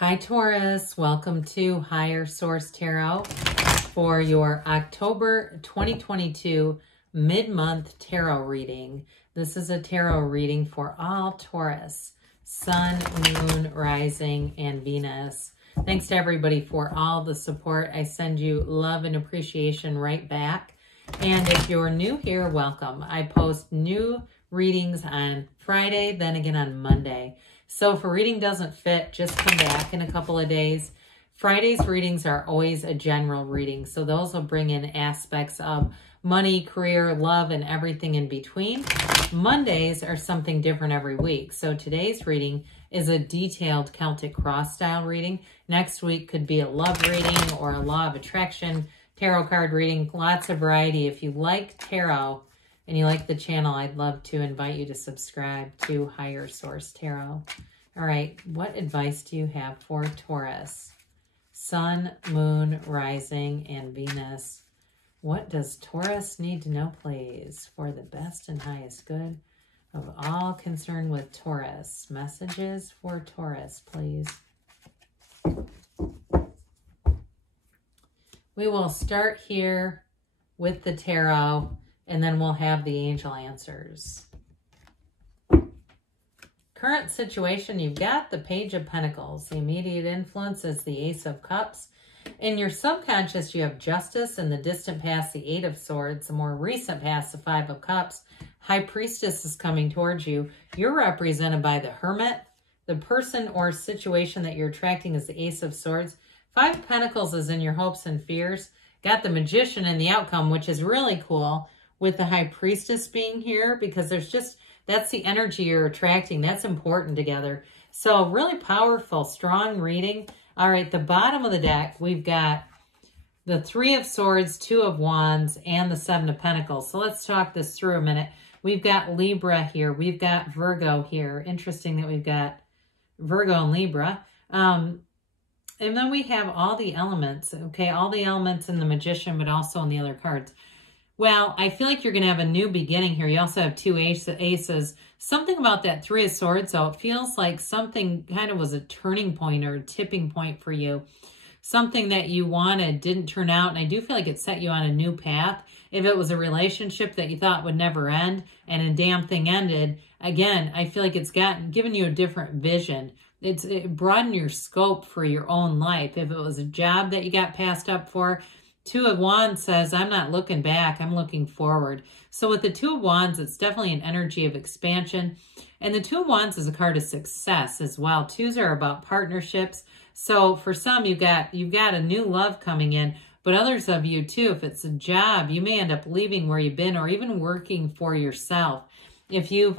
Hi Taurus, welcome to Higher Source Tarot for your October 2022 mid-month tarot reading. This is a tarot reading for all Taurus, Sun, Moon, Rising, and Venus. Thanks to everybody for all the support. I send you love and appreciation right back. And if you're new here, welcome. I post new readings on Friday, then again on Monday. So if a reading doesn't fit, just come back in a couple of days. Friday's readings are always a general reading, so those will bring in aspects of money, career, love, and everything in between. Mondays are something different every week. So today's reading is a detailed Celtic cross style reading. Next week could be a love reading or a law of attraction tarot card reading. Lots of variety. If you like tarot and you like the channel, I'd love to invite you to subscribe to Higher Source Tarot. All right, what advice do you have for Taurus? Sun, Moon, Rising, and Venus. What does Taurus need to know, please, for the best and highest good of all concerned with Taurus? Messages for Taurus, please. We will start here with the tarot, and then we'll have the angel answers. Current situation, you've got the Page of Pentacles. The immediate influence is the Ace of Cups. In your subconscious, you have Justice. In the distant past, the Eight of Swords. The more recent past, the Five of Cups. High Priestess is coming towards you. You're represented by the Hermit. The person or situation that you're attracting is the Ace of Swords. Five of Pentacles is in your hopes and fears. Got the Magician in the outcome, which is really cool, with the High Priestess being here, because there's just, that's the energy you're attracting. That's important together. So really powerful, strong reading. All right, the bottom of the deck, we've got the Three of Swords, Two of Wands, and the Seven of Pentacles. So let's talk this through a minute. We've got Libra here. We've got Virgo here. Interesting that we've got Virgo and Libra. And then we have all the elements, okay? All the elements in the Magician, but also in the other cards. Well, I feel like you're going to have a new beginning here. You also have two aces. Something about that Three of Swords, though, it feels like something kind of was a turning point or a tipping point for you. Something that you wanted didn't turn out, and I do feel like it set you on a new path. If it was a relationship that you thought would never end and a damn thing ended, again, I feel like it's given you a different vision. It broadened your scope for your own life. If it was a job that you got passed up for, Two of Wands says, I'm not looking back, I'm looking forward. So with the Two of Wands, it's definitely an energy of expansion. And the Two of Wands is a card of success as well. Twos are about partnerships. So for some, you've got a new love coming in, but others of you too, if it's a job, you may end up leaving where you've been or even working for yourself. If you've,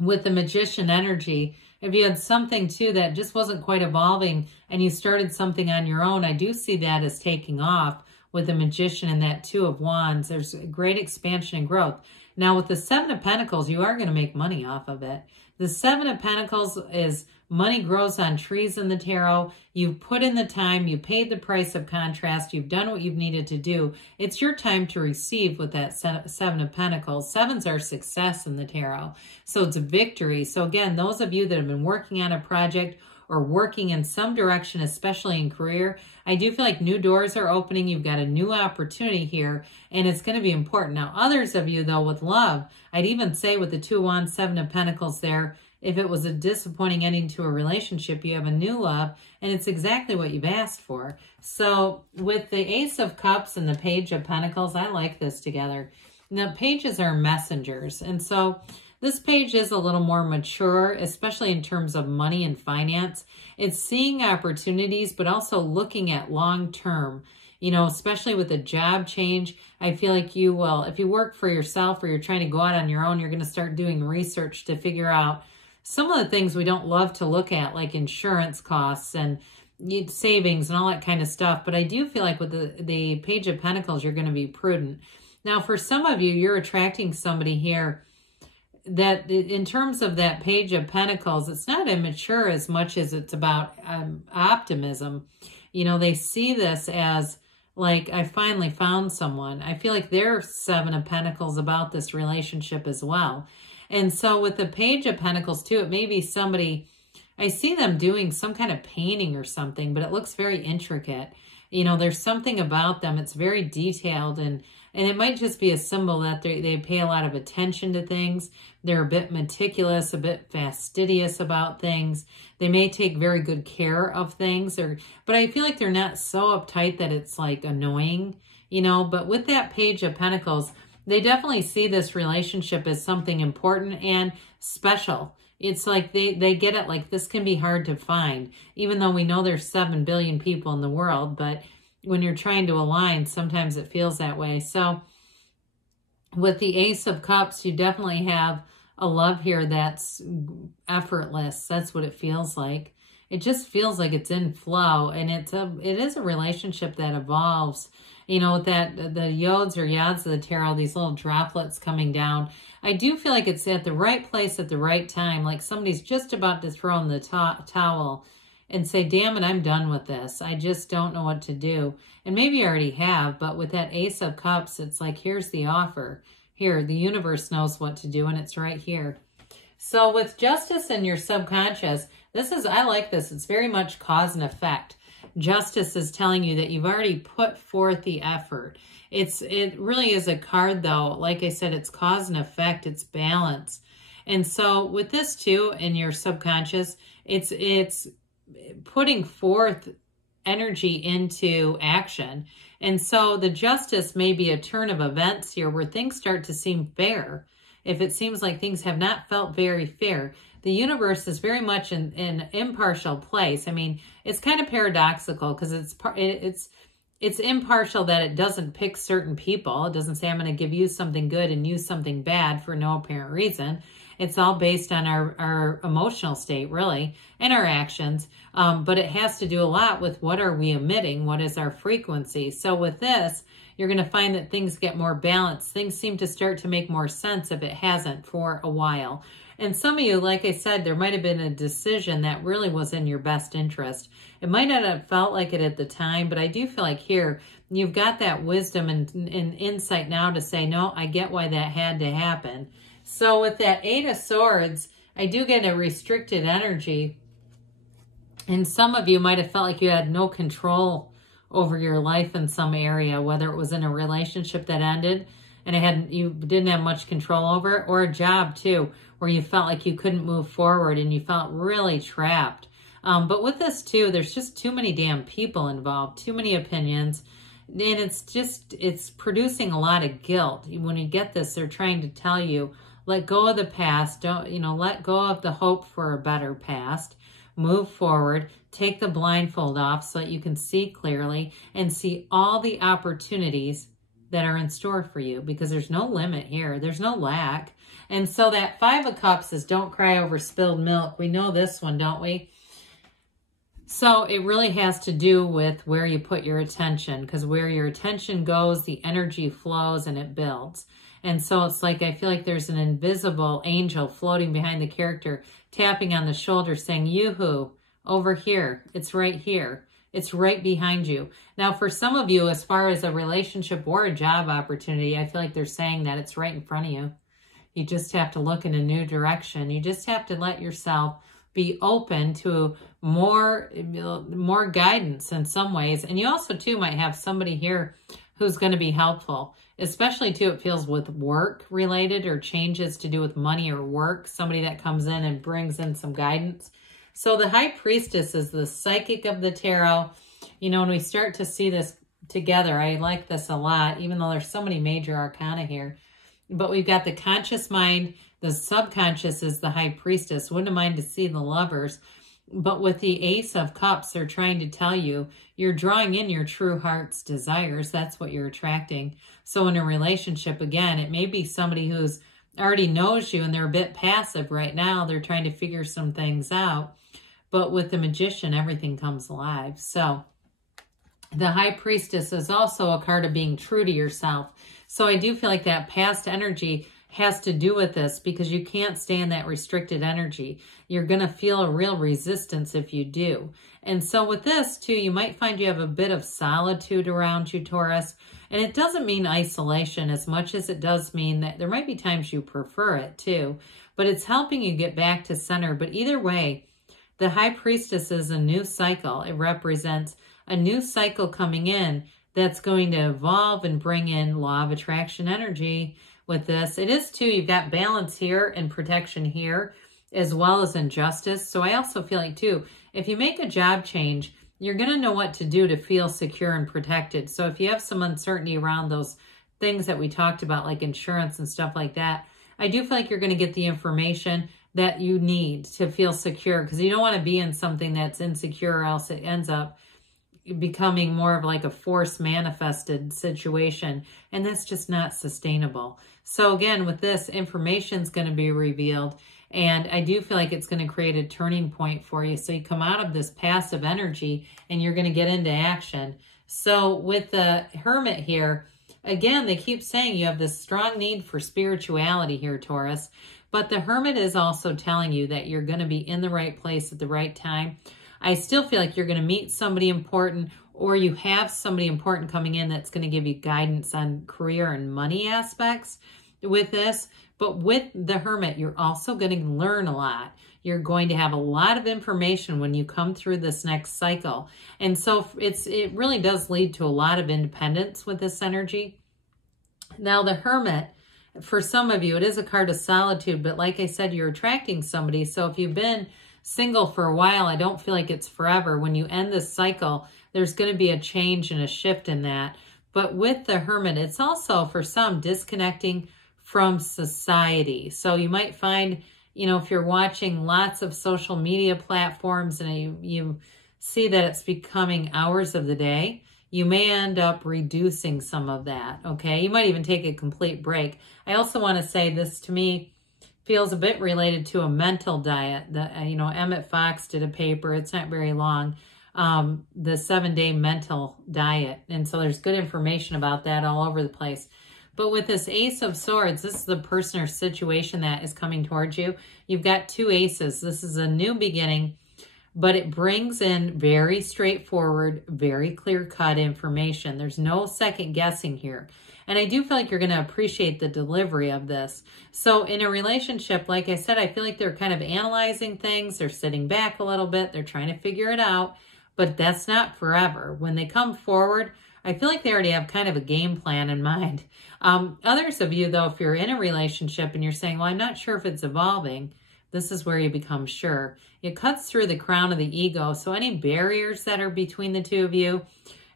with the Magician energy, if you had something too that just wasn't quite evolving and you started something on your own, I do see that as taking off with the Magician and that Two of Wands. There's great expansion and growth. Now with the Seven of Pentacles, you are going to make money off of it. The Seven of Pentacles is money grows on trees in the tarot. You've put in the time. You paid the price of contrast. You've done what you've needed to do. It's your time to receive with that Seven of Pentacles. Sevens are success in the tarot. So it's a victory. So again, those of you that have been working on a project or working in some direction, especially in career, I do feel like new doors are opening. You've got a new opportunity here, and it's going to be important. Now, others of you, though, with love, I'd even say with the Two of Wands, Seven of Pentacles there, if it was a disappointing ending to a relationship, you have a new love, and it's exactly what you've asked for. So with the Ace of Cups and the Page of Pentacles, I like this together. Now, pages are messengers, and so this page is a little more mature, especially in terms of money and finance. It's seeing opportunities, but also looking at long-term, you know, especially with a job change. I feel like you will, if you work for yourself or you're trying to go out on your own, you're going to start doing research to figure out some of the things we don't love to look at, like insurance costs and savings and all that kind of stuff. But I do feel like with the Page of Pentacles, you're going to be prudent. Now, for some of you, you're attracting somebody here that in terms of that Page of Pentacles, it's not immature as much as it's about optimism. You know, they see this as like, I finally found someone. I feel like they're Seven of Pentacles about this relationship as well. And so with the Page of Pentacles too, it may be somebody I see them doing some kind of painting or something, but it looks very intricate. You know, there's something about them. It's very detailed, and it might just be a symbol that they pay a lot of attention to things. They're a bit meticulous, a bit fastidious about things. They may take very good care of things, but I feel like they're not so uptight that it's like annoying, you know. But with that Page of Pentacles, they definitely see this relationship as something important and special. It's like they get it, like this can be hard to find, even though we know there's 7 billion people in the world. But when you're trying to align, sometimes it feels that way. So with the Ace of Cups, you definitely have a love here that's effortless. That's what it feels like. It just feels like it's in flow, and it is a relationship that evolves. You know, that the yods or yads of the tarot, these little droplets coming down, I do feel like it's at the right place at the right time. Like somebody's just about to throw in the towel and say, damn it, I'm done with this. I just don't know what to do. And maybe you already have, but with that Ace of Cups, it's like, here's the offer. Here, the universe knows what to do, and it's right here. So with Justice in your subconscious, I like this. It's very much cause and effect. Justice is telling you that you've already put forth the effort. It really is a card, though. Like I said, it's cause and effect. It's balance. And so with this too, in your subconscious, it's putting forth energy into action. And so the Justice may be a turn of events here where things start to seem fair. If it seems like things have not felt very fair, the universe is very much in an impartial place. I mean, it's kind of paradoxical because it's impartial that it doesn't pick certain people. It doesn't say, I'm going to give you something good and you something bad for no apparent reason. It's all based on our emotional state, really, and our actions. But it has to do a lot with what are we emitting? What is our frequency? So with this, you're going to find that things get more balanced. Things seem to start to make more sense if it hasn't for a while. And some of you, like I said, there might have been a decision that really was in your best interest. It might not have felt like it at the time, but I do feel like here, you've got that wisdom and insight now to say, no, I get why that had to happen. So with that Eight of Swords, I do get a restricted energy. And some of you might have felt like you had no control over your life in some area, whether it was in a relationship that ended and you didn't have much control over it, or a job too, where you felt like you couldn't move forward and you felt really trapped. But with this too, there's just too many damn people involved, too many opinions. And it's producing a lot of guilt. When you get this, they're trying to tell you, let go of the past. Let go of the hope for a better past. Move forward. Take the blindfold off so that you can see clearly and see all the opportunities that are in store for you, because there's no limit here. There's no lack. And so that Five of Cups is don't cry over spilled milk. We know this one, don't we? So it really has to do with where you put your attention, because where your attention goes, the energy flows and it builds. And so it's like, I feel like there's an invisible angel floating behind the character, tapping on the shoulder saying, yoo-hoo, over here. It's right here. It's right behind you. Now, for some of you, as far as a relationship or a job opportunity, I feel like they're saying that it's right in front of you. You just have to look in a new direction. You just have to let yourself be open to more guidance in some ways. And you also, too, might have somebody here who's going to be helpful, especially, too, it feels with work related or changes to do with money or work, somebody that comes in and brings in some guidance. So the High Priestess is the psychic of the tarot. You know, when we start to see this together, I like this a lot, even though there's so many major arcana here. But we've got the conscious mind. The subconscious is the High Priestess. Wouldn't mind to see the Lovers. But with the Ace of Cups, they're trying to tell you, you're drawing in your true heart's desires. That's what you're attracting. So in a relationship, again, it may be somebody who's already knows you and they're a bit passive right now. They're trying to figure some things out. But with the Magician, everything comes alive. So the High Priestess is also a card of being true to yourself. So I do feel like that past energy has to do with this, because you can't stay in that restricted energy. You're going to feel a real resistance if you do. And so with this too, you might find you have a bit of solitude around you, Taurus. And it doesn't mean isolation as much as it does mean that there might be times you prefer it too. But it's helping you get back to center. But either way, The High Priestess is a new cycle. It represents a new cycle coming in that's going to evolve and bring in law of attraction energy with this. It is too, you've got balance here and protection here, as well as injustice. So I also feel like too, if you make a job change, you're going to know what to do to feel secure and protected. So if you have some uncertainty around those things that we talked about, like insurance and stuff like that, I do feel like you're going to get the information that you need to feel secure, because you don't want to be in something that's insecure, or else it ends up becoming more of like a force manifested situation, and that's just not sustainable. So again, with this, information is going to be revealed, and I do feel like it's going to create a turning point for you. So you come out of this passive energy and you're going to get into action. So with the Hermit here, again, they keep saying you have this strong need for spirituality here, Taurus, but the Hermit is also telling you that you're going to be in the right place at the right time. I still feel like you're going to meet somebody important, or you have somebody important coming in that's going to give you guidance on career and money aspects with this. But with the Hermit, you're also going to learn a lot. You're going to have a lot of information when you come through this next cycle. And so it really does lead to a lot of independence with this energy. Now, the Hermit, for some of you, it is a card of solitude, but like I said, you're attracting somebody. So if you've been single for a while, I don't feel like it's forever. When you end this cycle, there's going to be a change and a shift in that. But with the Hermit, it's also, for some, disconnecting from society. So you might find, you know, if you're watching lots of social media platforms and you see that it's becoming hours of the day, you may end up reducing some of that, okay? You might even take a complete break. I also want to say this, to me, feels a bit related to a mental diet. You know, Emmett Fox did a paper, it's not very long, the 7-day mental diet. And so there's good information about that all over the place. But with this Ace of Swords, this is the person or situation that is coming towards you. You've got two aces. This is a new beginning, but it brings in very straightforward, very clear-cut information. There's no second guessing here. And I do feel like you're going to appreciate the delivery of this. So in a relationship, like I said, I feel like they're kind of analyzing things. They're sitting back a little bit. They're trying to figure it out, but that's not forever. When they come forward, I feel like they already have kind of a game plan in mind. Others of you, though, if you're in a relationship and you're saying, well, I'm not sure if it's evolving, this is where you become sure. It cuts through the crown of the ego. So any barriers that are between the two of you,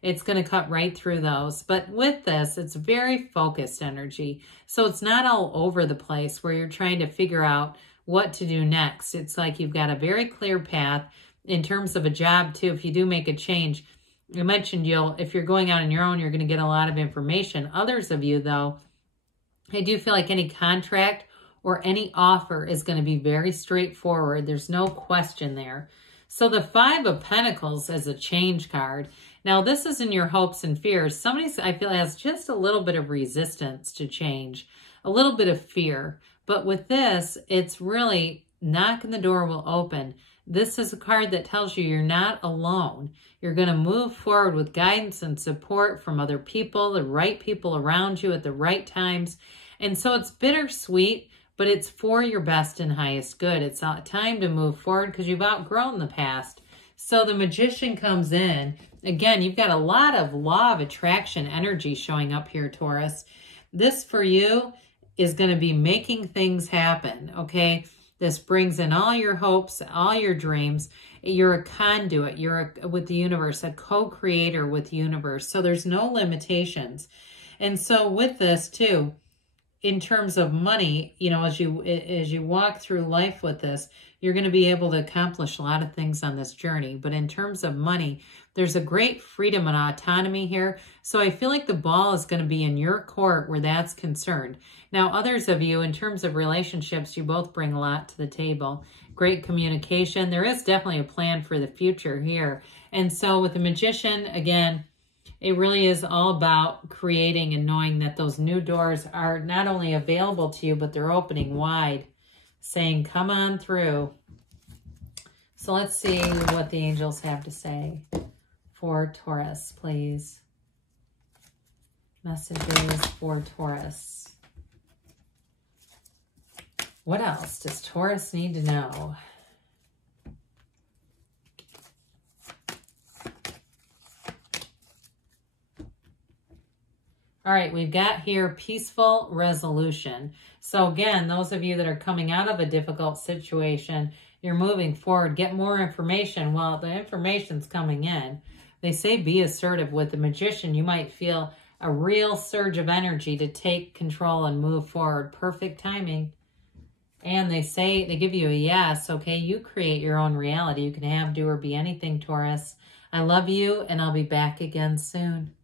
it's going to cut right through those. But with this, it's very focused energy. So it's not all over the place where you're trying to figure out what to do next. It's like you've got a very clear path in terms of a job, too. If you do make a change, I mentioned if you're going out on your own, you're going to get a lot of information. Others of you, though, I do feel like any contract or any offer is going to be very straightforward. There's no question there. So the 5 of Pentacles is a change card. Now, this is in your hopes and fears. Somebody, I feel, has just a little bit of resistance to change, a little bit of fear. But with this, it's really knocking the door will open. This is a card that tells you you're not alone. You're going to move forward with guidance and support from other people, the right people around you at the right times. And so it's bittersweet, but it's for your best and highest good. It's time to move forward because you've outgrown the past. So the Magician comes in. Again, you've got a lot of law of attraction energy showing up here, Taurus. This for you is going to be making things happen, okay? This brings in all your hopes, all your dreams. You're a conduit. You're with the universe, a co-creator with the universe. So there's no limitations. And so with this too, in terms of money, you know, as you walk through life with this, you're going to be able to accomplish a lot of things on this journey. But in terms of money, there's a great freedom and autonomy here. So I feel like the ball is going to be in your court where that's concerned. Now, others of you, in terms of relationships, you both bring a lot to the table. Great communication. There is definitely a plan for the future here. And so with the Magician, again, it really is all about creating and knowing that those new doors are not only available to you, but they're opening wide, saying, come on through. So let's see what the angels have to say for Taurus, please. Messages for Taurus. What else does Taurus need to know? All right, we've got here peaceful resolution. So again, those of you that are coming out of a difficult situation, you're moving forward, get more information. Well, the information's coming in. They say be assertive. With the Magician, you might feel a real surge of energy to take control and move forward. Perfect timing. And they say, they give you a yes, okay? You create your own reality. You can have, do, or be anything, Taurus. I love you, and I'll be back again soon.